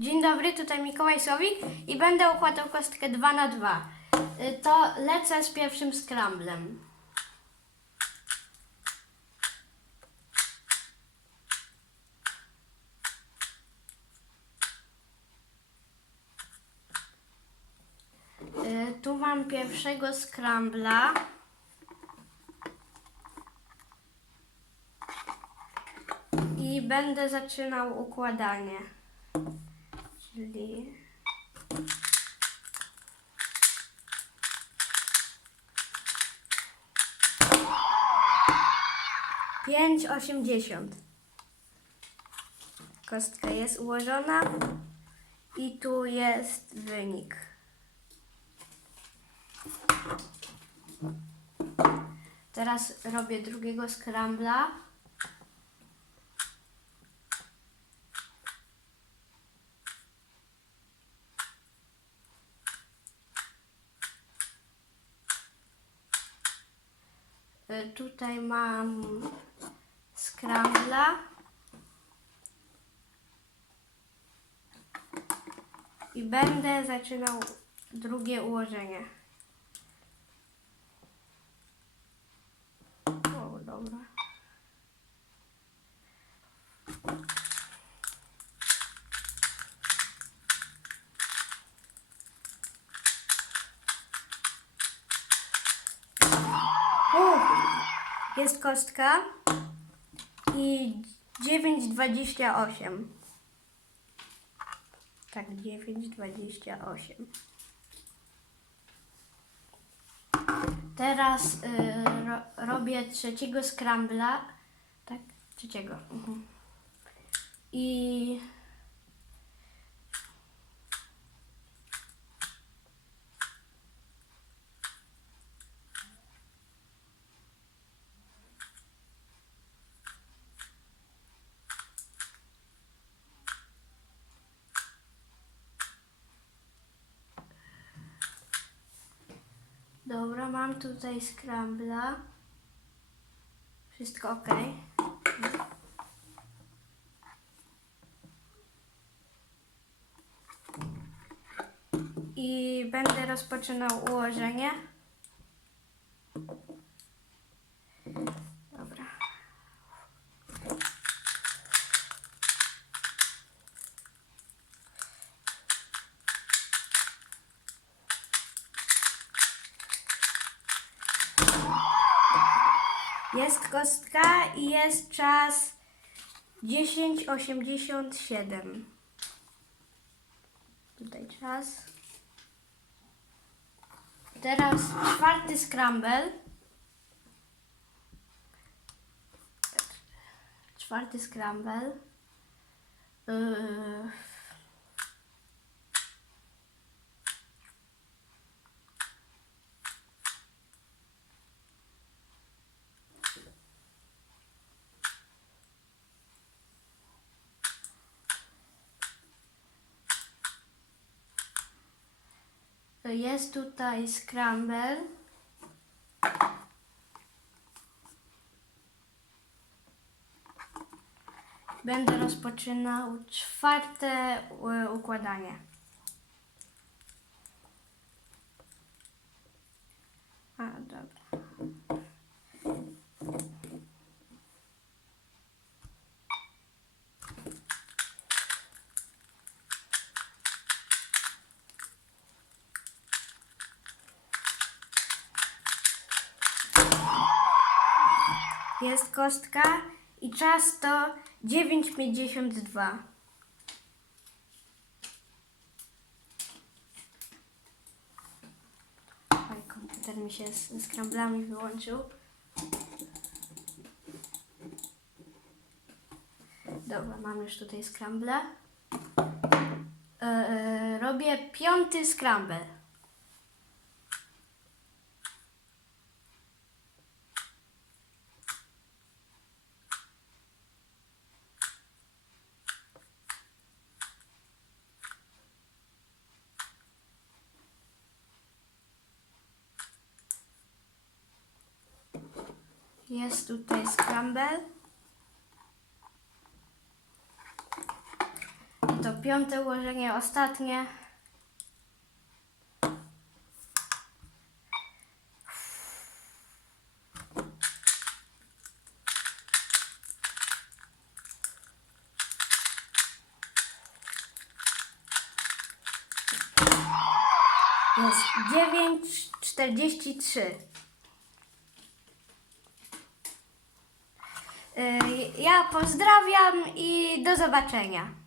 Dzień dobry, tutaj Mikołaj Słowik i będę układał kostkę 2 na 2 Y, To lecę z pierwszym skramblem. Y, Tu mam pierwszego skrambla. I będę zaczynał układanie. Pięć osiemdziesiąt. Kostka jest ułożona i tu jest wynik. Teraz robię drugiego skrambla. Tutaj mam skrambla. I będę zaczynał drugie ułożenie. O, dobra. O, jest kostka i 9,28. Tak, 9,28. Teraz y, ro, robię trzeciego scrambla. Tak, trzeciego. Mhm. I dobra, mam tutaj scrambla. Wszystko ok. I będę rozpoczynał ułożenie. Dobra. Jest kostka i jest czas 10.87. Tutaj czas. Teraz czwarty scramble. Czwarty scramble. Yy. Jest tutaj scramble. Będę rozpoczynał czwarte e, układanie. A, dobra. Jest kostka i czas to 9,52. Oj, komputer mi się z, z kramblami wyłączył. Dobra, mam już tutaj scramble. E, e, robię piąty scramble. Jest tutaj scramble. I to piąte ułożenie, ostatnie. Jest 9,43. Y, Ja pozdrawiam i do zobaczenia.